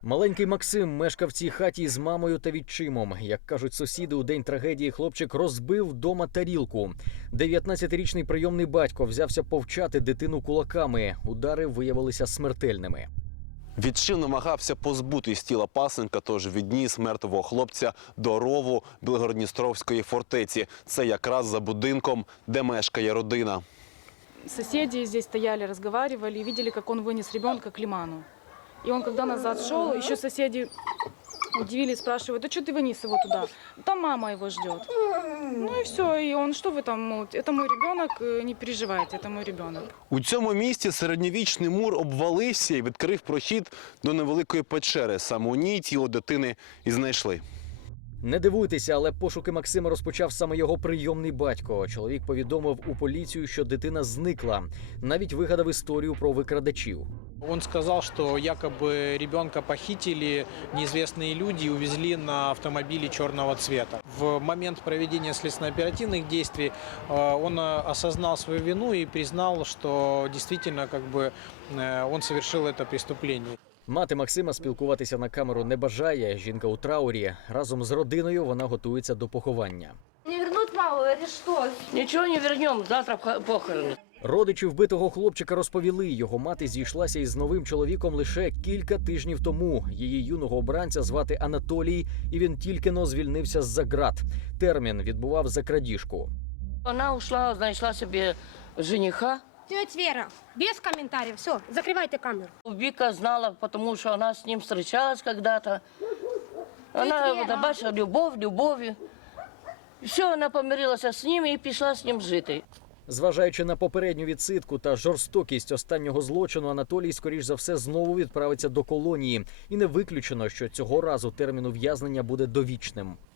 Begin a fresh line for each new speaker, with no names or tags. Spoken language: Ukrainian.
Маленький Максим мешкав в цій хаті з мамою та відчимом. Як кажуть сусіди, у день трагедії хлопчик розбив вдома тарілку. 19-річний прийомний батько взявся повчати дитину кулаками. Удари виявилися смертельними.
Відчим намагався позбутись тіла пасенка, тож відніс мертвого хлопця до рову Білгород-Дністровської фортеці. Це якраз за будинком, де мешкає родина.
Соседи здесь стояли, разговаривали и видели, как он вынес ребенка к лиману. И он, когда назад шел, еще соседи удивились, спрашивают: а что ты вынес его туда? Там мама его ждет. Ну и все, и он: что вы там, мол, это мой ребенок, не переживайте, это мой ребенок.
У цьому місті середньовічний мур обвалився і відкрив прохід до невеликої печери. Саме у ній тіло дитини і знайшли.
Не дивуйтеся, але пошуки Максима розпочав саме його прийомний батько. Чоловік повідомив у поліцію, що дитина зникла. Навіть вигадав історію про викрадачів.
Он сказал, что якобы ребенка похитили неизвестные люди и увезли на автомобиле черного цвета. В момент проведения следственно-оперативных действий он осознал свою вину и признал, что действительно он совершил это преступление.
Мати Максима спілкуватися на камеру не бажає. Жінка у траурі. Разом з родиною вона готується до поховання.
Не вернуть маму, или что?
Ничего не вернем, завтра похороны.
Родичі вбитого хлопчика розповіли, його мати зійшлася із новим чоловіком лише кілька тижнів тому. Її юного обранця звати Анатолій, і він тільки-но звільнився з-за ґрат. Термін відбував за крадіжку.
Она ушла, нашла себе жениха.
Тетя Вера, без комментариев, все, закрывайте камеру.
Вика знала, потому что она с ним встречалась когда-то. Она добавила любовь. Все, она помирилась с ним и пішла с ним жити.
Зважаючи на попередню відсидку та жорстокість останнього злочину, Анатолій, скоріш за все, знову відправиться до колонії. І не виключено, що цього разу термін ув'язнення буде довічним.